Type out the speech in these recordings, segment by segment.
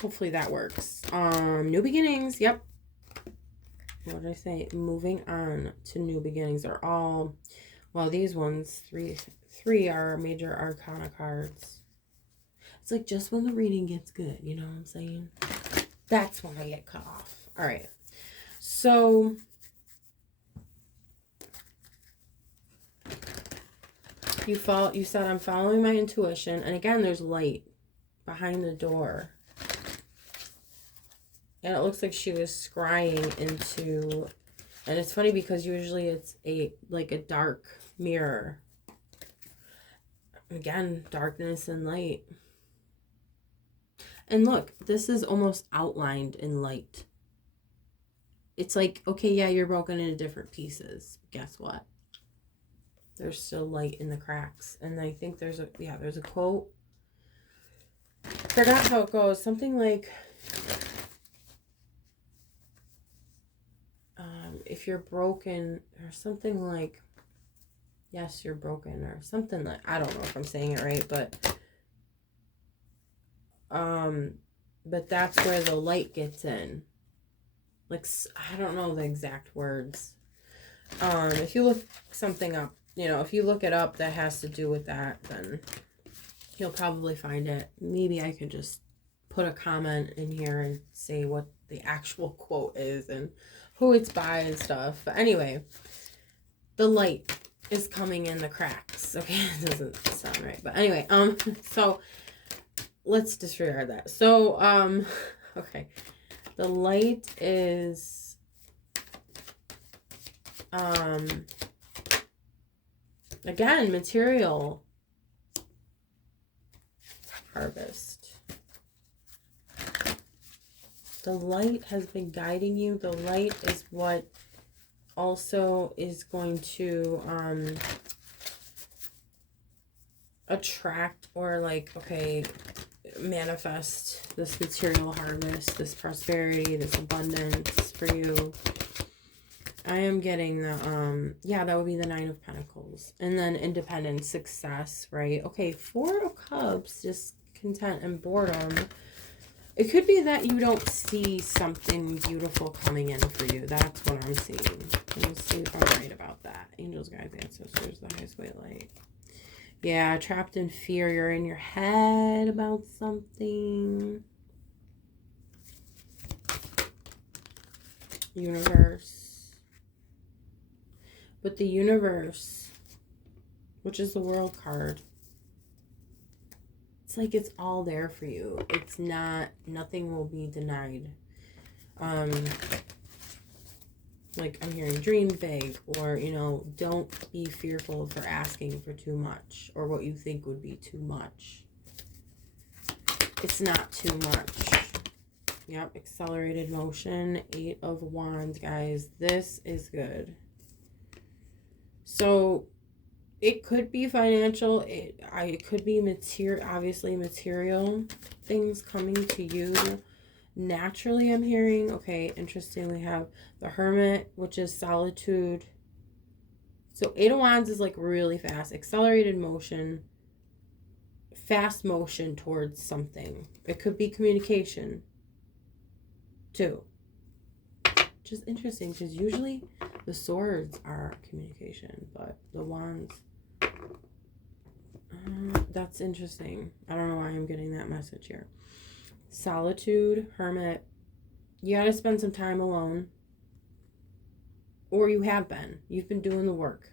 Hopefully that works. New beginnings. Yep. What did I say? Moving on to new beginnings are all, well, these ones, three are major arcana cards. It's like just when the reading gets good, you know what I'm saying? That's when I get cut off. All right. So you said I'm following my intuition, and again, there's light behind the door. And it looks like she was scrying into, and it's funny because usually it's a dark mirror. Again, darkness and light. And look, this is almost outlined in light. It's like, okay, yeah, you're broken into different pieces. Guess what? There's still light in the cracks. And I think there's a quote. Forgot how it goes. Something like, if you're broken, or something like, yes, you're broken, or something like, I don't know if I'm saying it right, but that's where the light gets in. Like, I don't know the exact words. If you look something up, if you look it up that has to do with that, then you'll probably find it. Maybe I could just put a comment in here and say what the actual quote is and who it's by and stuff. But anyway, the light is coming in the cracks. Okay, it doesn't sound right. But anyway, so let's disregard that. So, okay. The light is, again, material harvest. The light has been guiding you. The light is what also is going to attract or manifest this material harvest, this prosperity, this abundance for you. I am getting the, that would be the Nine of Pentacles. And then independence, success, right? Okay, Four of Cups, discontent and boredom. It could be that you don't see something beautiful coming in for you. That's what I'm seeing. Let's see if I'm right about that. Angels, guides, ancestors, the highest way light. Yeah, trapped in fear. You're in your head about something. Universe. But the universe, which is the World card, it's like it's all there for you. It's not, nothing will be denied. Like I'm hearing dream big, or, don't be fearful for asking for too much or what you think would be too much. It's not too much. Yep, accelerated motion, 8 of Wands, guys. This is good. So it could be financial. It could be obviously material things coming to you. Naturally, I'm hearing, okay, interesting, we have the Hermit, which is solitude. So 8 of Wands is like really fast. Accelerated motion. Fast motion towards something. It could be communication, too. Which is interesting, because usually the swords are communication, but the wands, that's interesting. I don't know why I'm getting that message here. Solitude, Hermit. You got to spend some time alone. Or you have been. You've been doing the work.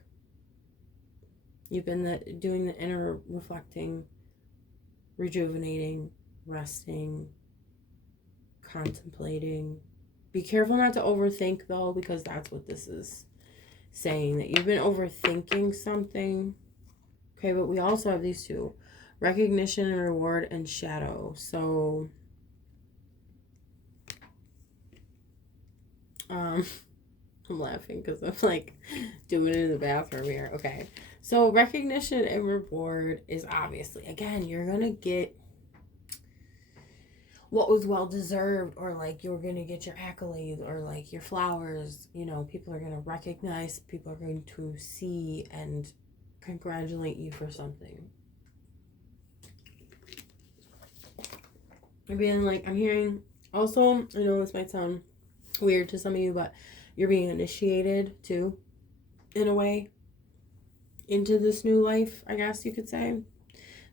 You've been doing the inner reflecting, rejuvenating, resting, contemplating. Be careful not to overthink, though, because that's what this is saying, that you've been overthinking something. Okay, but we also have these two. Recognition and reward and shadow. So, I'm laughing because I'm like doing it in the bathroom here. Okay, so recognition and reward is obviously, again, you're going to get what was well deserved, or like you're going to get your accolades or like your flowers. People are going to recognize, people are going to see and congratulate you for something. being like, I'm hearing, also, I know this might sound weird to some of you, but you're being initiated too, in a way, into this new life, I guess you could say.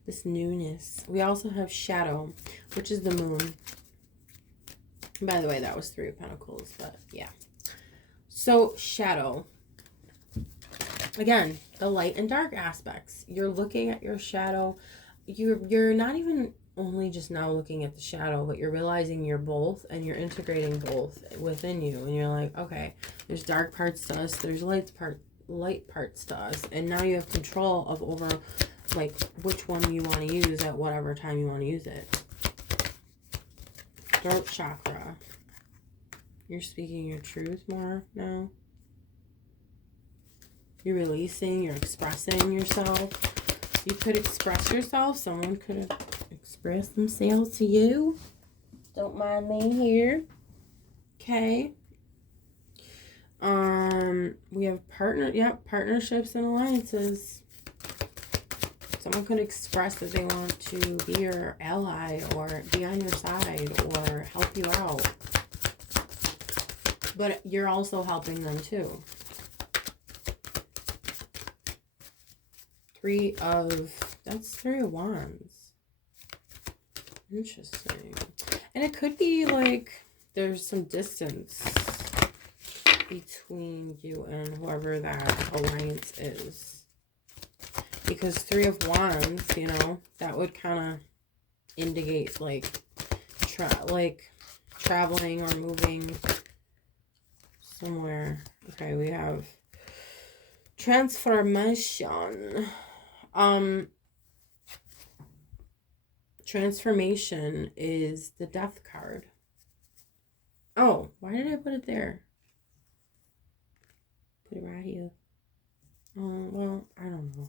This newness. We also have shadow, which is the moon. By the way, that was 3 of Pentacles, but yeah. So, shadow. Again, the light and dark aspects. You're looking at your shadow. You're not even only just now looking at the shadow, but you're realizing you're both, and you're integrating both within you. And you're like, okay, there's dark parts to us, there's light parts to us, and now you have control of over like which one you want to use at whatever time you want to use it. Throat chakra. You're speaking your truth more now. You're releasing, you're expressing yourself. You could express yourself. Someone could have expressed themselves to you. Don't mind me here. Okay. We have partnerships and alliances. Someone could express that they want to be your ally or be on your side or help you out. But you're also helping them too. 3 of Wands. Interesting. And it could be like there's some distance between you and whoever that alliance is. Because 3 of Wands, you know, that would kind of indicate like traveling or moving somewhere. Okay, we have transformation. Transformation is the Death card. Oh, why did I put it there? Put it right here. Well, I don't know.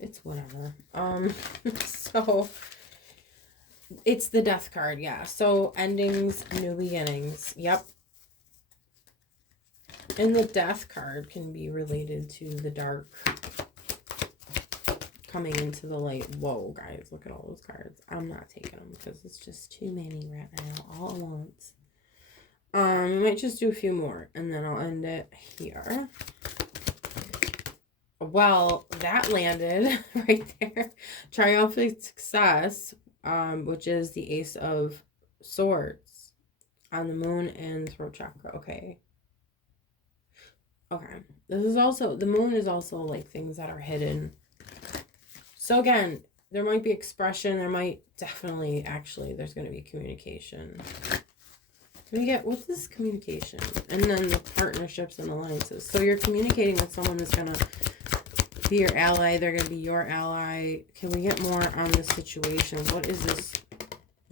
It's whatever. So it's the Death card, yeah. So endings, new beginnings. Yep. And the Death card can be related to the dark coming into the light. Whoa, guys, look at all those cards. I'm not taking them because it's just too many right now, all at once. We might just do a few more and then I'll end it here. Well, that landed right there. Triumphant success, which is the Ace of Swords on the moon and throat chakra. Okay. Okay. This is also, the moon is also like things that are hidden. So again, there might be expression. There might definitely, actually, there's going to be communication. Can we get, what's this communication? And then the partnerships and alliances. So you're communicating with someone that's going to be your ally. They're going to be your ally. Can we get more on this situation? What is this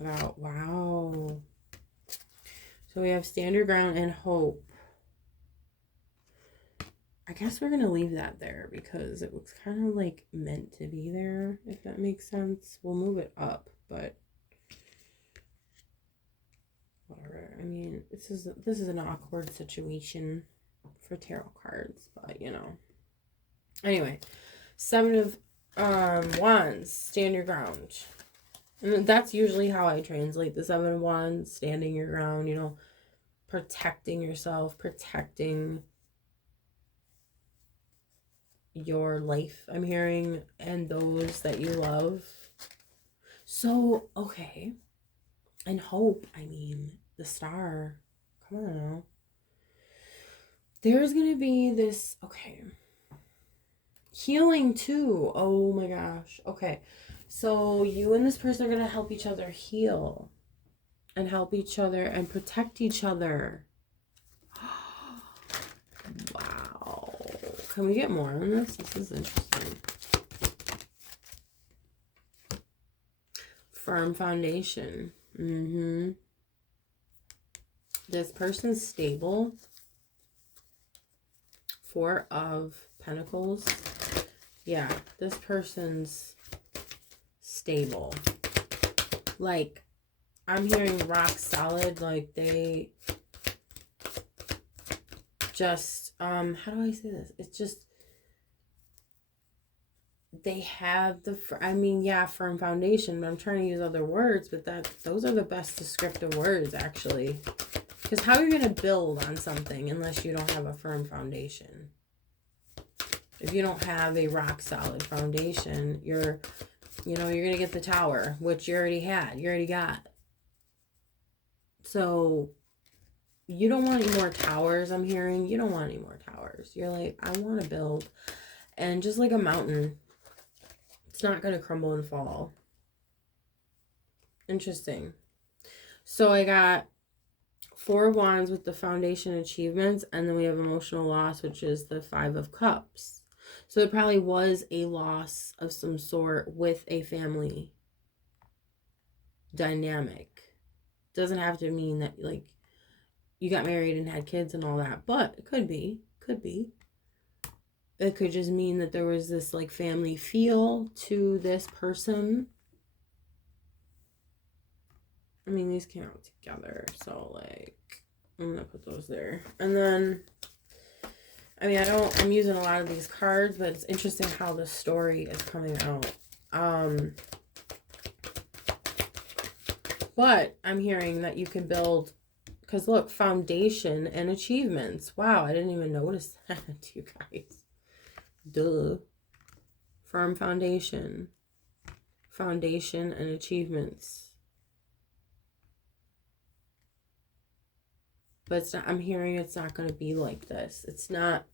about? Wow. So we have stand your ground and hope. I guess we're going to leave that there because it was kind of like meant to be there, if that makes sense. We'll move it up, but whatever. I mean, this is an awkward situation for tarot cards, but you know. Anyway, 7 of Wands, stand your ground. And that's usually how I translate the 7 of Wands, standing your ground, you know, protecting yourself, protecting your life, I'm hearing, and those that you love. So, okay. And hope, I mean, the star. Come on now. There's going to be this, okay. Healing too. Oh my gosh. Okay. So you and this person are going to help each other heal. And help each other and protect each other. Wow. Can we get more on this? This is interesting. Firm foundation. This person's stable. 4 of Pentacles. Yeah, this person's stable. Like, I'm hearing rock solid. Like, they just, how do I say this? It's just, they have the, I mean, yeah, firm foundation, but I'm trying to use other words, but those are the best descriptive words, actually. Because how are you going to build on something unless you don't have a firm foundation? If you don't have a rock solid foundation, you're going to get the tower, which you already had, you already got. So you don't want any more towers, I'm hearing. You don't want any more towers. You're like, I want to build. And just like a mountain, it's not going to crumble and fall. Interesting. So I got 4 of Wands with the foundation achievements, and then we have emotional loss, which is the 5 of Cups. So there probably was a loss of some sort with a family dynamic. Doesn't have to mean that, like, you got married and had kids and all that, but it could be. It could just mean that there was this, like, family feel to this person. I mean, these came out together, so, like, I'm gonna put those there. And then, I mean, I'm using a lot of these cards, but it's interesting how the story is coming out. But I'm hearing that you can build, because look, foundation and achievements. Wow, I didn't even notice that, you guys. Duh. Firm foundation. Foundation and achievements. But it's not, I'm hearing it's not going to be like this. It's not,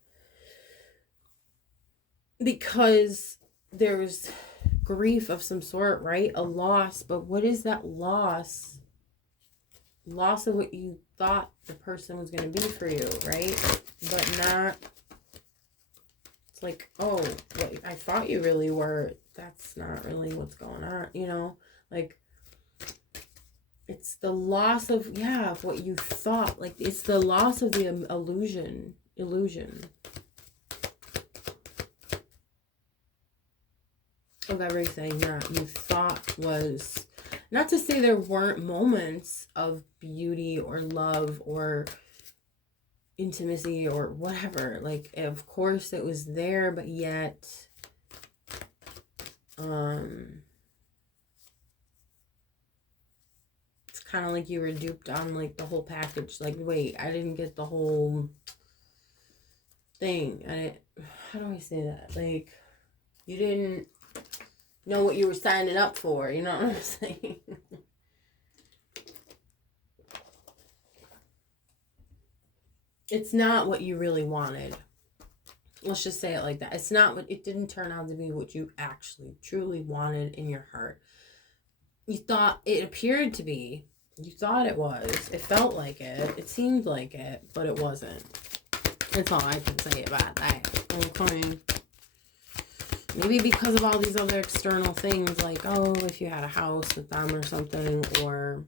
because there's grief of some sort, right? A loss. But what is that loss? Loss of what you thought the person was going to be for you, right? But not, it's like, oh, what I thought you really were. That's not really what's going on, you know? Like, it's the loss of, yeah, of what you thought. Like, it's the loss of the illusion of everything that you thought was, not to say there weren't moments of beauty or love or intimacy or whatever. Like, of course it was there, but yet, it's kind of like you were duped on, like, the whole package. Like, wait, I didn't get the whole thing. How do I say that? Like, you didn't know what you were signing up for. You know what I'm saying? It's not what you really wanted. Let's just say it like that. It's not what, it didn't turn out to be what you actually truly wanted in your heart. You thought it appeared to be. You thought it was. It felt like it. It seemed like it, but it wasn't. That's all I can say about that. Okay. Maybe because of all these other external things, like, oh, if you had a house with them or something, or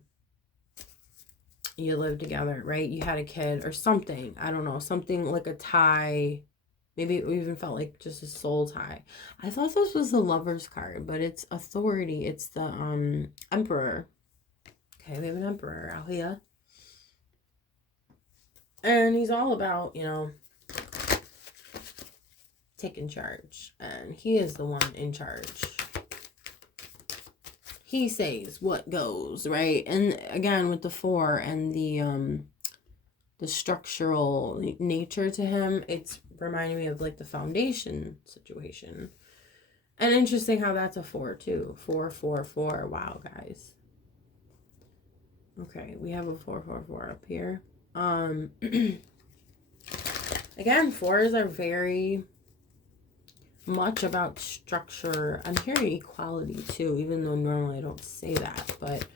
you lived together, right? You had a kid or something. I don't know. Something like a tie. Maybe it even felt like just a soul tie. I thought this was the Lover's card, but it's authority. It's the Emperor. Okay, we have an Emperor out here. And he's all about, you know, taking charge. And he is the one in charge. He says what goes, right? And again, with the 4 and the structural nature to him, it's reminding me of, like, the foundation situation. And interesting how that's a 4 too. 4, 4, 4. Wow, guys. Okay, we have a 4, 4, 4 up here. Again, 4s are very much about structure. I'm hearing equality too, even though normally I don't say that, but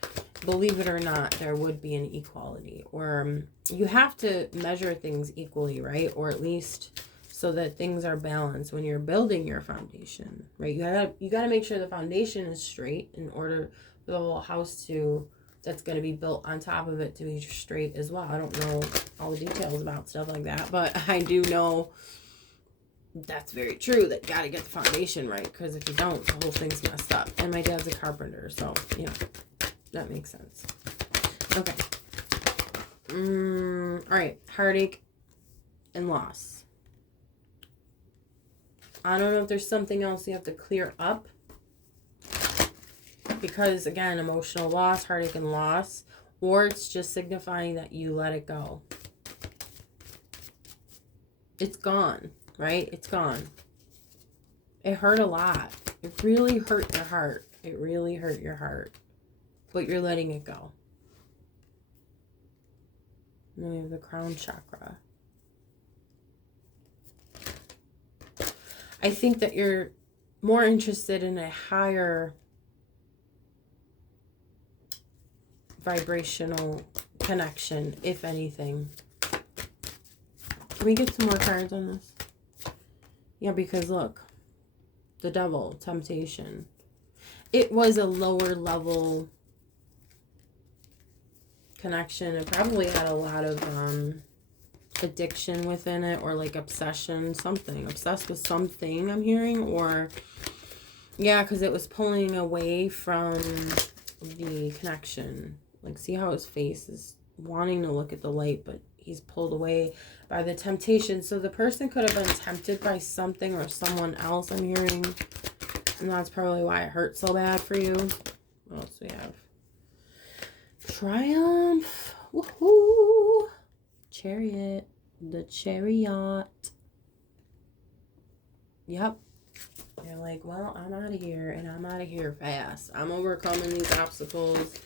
believe it or not, there would be an equality, or you have to measure things equally, right? Or at least so that things are balanced when you're building your foundation, right? You gotta make sure the foundation is straight in order for the whole house that's going to be built on top of it to be straight as well. I don't know all the details about stuff like that, but I do know that's very true, that you got to get the foundation right, because if you don't, the whole thing's messed up. And my dad's a carpenter, so, you know, that makes sense. Okay. All right. Heartache and loss. I don't know if there's something else you have to clear up. Because, again, emotional loss, heartache, and loss. Or it's just signifying that you let it go. It's gone, right? It's gone. It hurt a lot. It really hurt your heart. It really hurt your heart. But you're letting it go. And then we have the crown chakra. I think that you're more interested in a higher vibrational connection, if anything. Can we get some more cards on this? Yeah, because look, the devil, temptation. It was a lower level connection. It probably had a lot of addiction within it, or like obsession, something. Obsessed with something, I'm hearing, or yeah, because it was pulling away from the connection. Like, see how his face is wanting to look at the light, but he's pulled away by the temptation. So the person could have been tempted by something or someone else, I'm hearing. And that's probably why it hurt so bad for you. What else do we have? Triumph. Woohoo. Chariot. The chariot. Yep. You're like, well, I'm out of here, and I'm out of here fast. I'm overcoming these obstacles.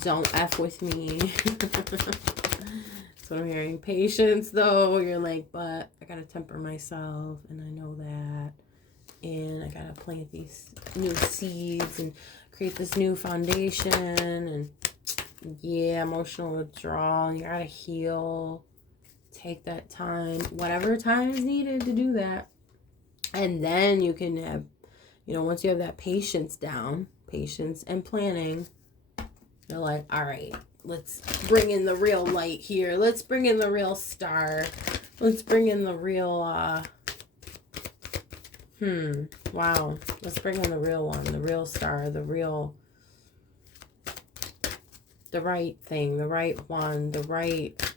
Don't F with me. That's what I'm hearing. Patience, though. You're like, but I gotta temper myself, and I know that. And I gotta plant these new seeds and create this new foundation. And yeah, emotional withdrawal. You gotta heal. Take that time. Whatever time is needed to do that. And then you can have, once you have that patience down, patience and planning, you're like, all right, let's bring in the real light here. Let's bring in the real star. Let's bring in the real, wow. Let's bring in the real one, the real star, the right thing, the right one, the right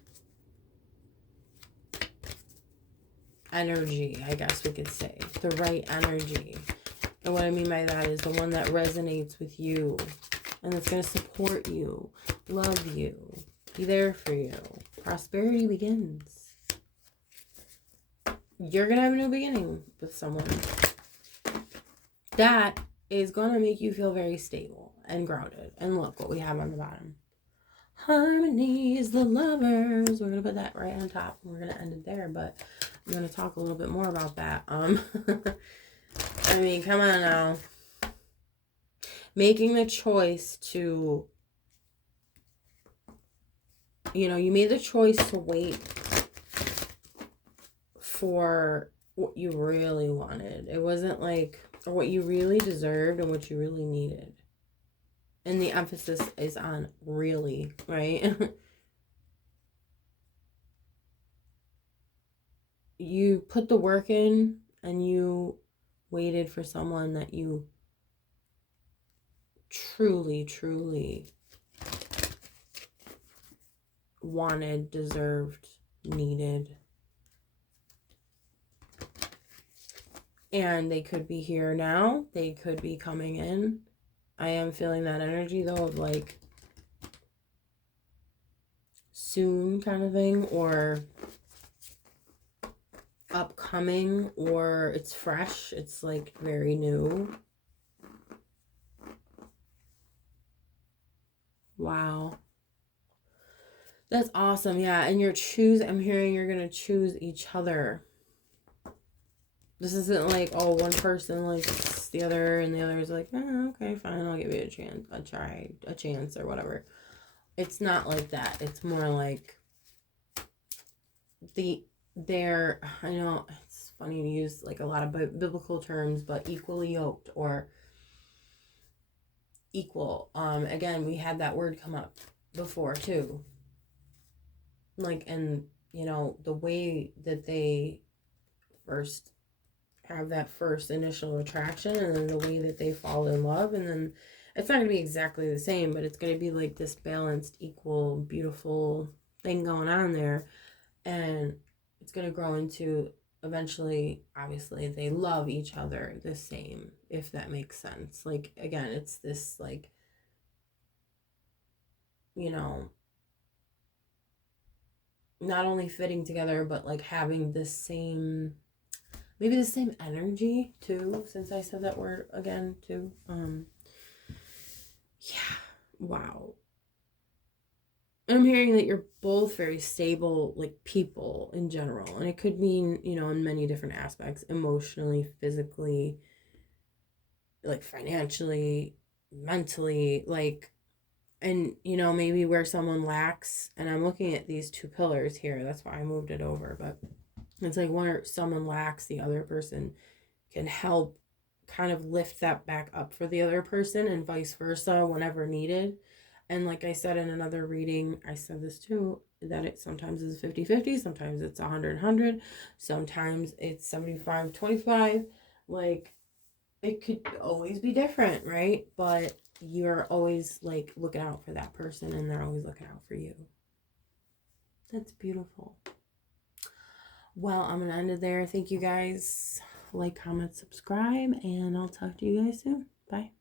energy, I guess we could say. The right energy. And what I mean by that is the one that resonates with you. And that's going to support you, love you, be there for you. Prosperity begins. You're going to have a new beginning with someone. That is going to make you feel very stable and grounded. And look what we have on the bottom. Harmony is the lovers. We're going to put that right on top. And we're going to end it there. But I'm going to talk a little bit more about that. I mean, come on now. Making the choice to, you made the choice to wait for what you really wanted. It wasn't like, or what you really deserved and what you really needed. And the emphasis is on really, right? You put the work in and you waited for someone that you truly, truly wanted, deserved, needed. And they could be here now. They could be coming in. I am feeling that energy, though, of like soon kind of thing, or upcoming, or it's fresh. It's like very new. Wow. That's awesome. Yeah. And I'm hearing you're going to choose each other. This isn't like, oh, one person likes the other and the other is like, oh, okay, fine, I'll give you a chance or whatever. It's not like that. It's more like I know it's funny to use like a lot of biblical terms, but equally yoked or equal. Again, we had that word come up before too. Like, and the way that they first have that first initial attraction, and then the way that they fall in love, and then it's not going to be exactly the same, but it's going to be like this balanced, equal, beautiful thing going on there, and it's going to grow into eventually, obviously, they love each other the same, if that makes sense. Like, again, it's this, like, you know, not only fitting together, but like having the same, maybe the same energy too, since I said that word again too. Yeah, wow. And I'm hearing that you're both very stable, like people in general. And it could mean, you know, in many different aspects, emotionally, physically, like financially, mentally, like, and, you know, maybe where someone lacks, and I'm looking at these two pillars here, that's why I moved it over, but it's like where someone lacks, the other person can help kind of lift that back up for the other person and vice versa whenever needed. And like I said in another reading, I said this too, that it sometimes is 50-50, sometimes it's 100-100, sometimes it's 75-25. Like, it could always be different, right? But you're always like looking out for that person and they're always looking out for you. That's beautiful. Well, I'm going to end it there. Thank you guys. Like, comment, subscribe, and I'll talk to you guys soon. Bye.